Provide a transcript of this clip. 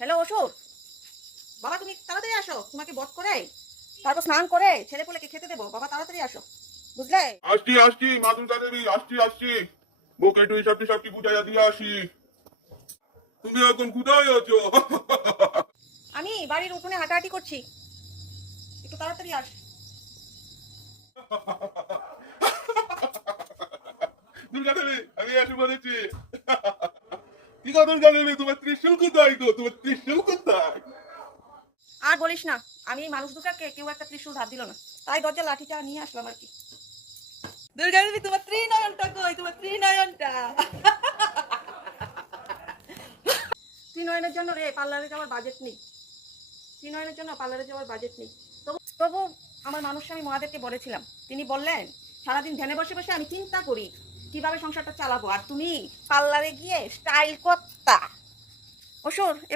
Hello অসুর, বাবা তুমি তাড়াতাড়ি আসো, তোমাকে বধ করে তারপর স্নান করে ছেলেপুলেকে খেতে দেবো। বাবা তাড়াতাড়ি আসো, বুঝলে? আসছি আসছি মাদুর দেবী, আসছি আসছি। বউকে একটু হিসাব টিসাব কি বুঝাইয়া দিয়ে আসি। তুমি এখন কোথায় আছো? আমি বাড়ির উঠোনে হাঁটাহাঁটি করছি, একটু তাড়াতাড়ি আস। দুর্গা দেবী, আমি এসে বলেছি। কি গো দুর্গা দেবী, তোমার ত্রিশূল কোথায় গো? তোমার ত্রিশূল কোথায়? আর বলিস না, আমি এই মানুষ দুটাকে কেউ একটা ত্রিশূল ধার দিল না, তাই দরজা লাঠিটা নিয়ে আসলাম আর কি। দুর্গা দেবী, তোমার ত্রিনয়নটা কই? তোমার ত্রিনয়নটা। ত্রিনয়নের জন্য রে পার্লারে যাওয়ার বাজেট নেই। ত্রিনয়নের জন্য পার্লারে যাওয়ার বাজেট নেই। তবু আমার মানুষ আমি মহাদেবকে বলেছিলাম, তিনি বললেন সারাদিন ধ্যানে বসে বসে আমি চিন্তা করি কিভাবে সংসারটা চালাবো, আর তুমি পার্লারে গিয়ে স্টাইল করতা। অসুর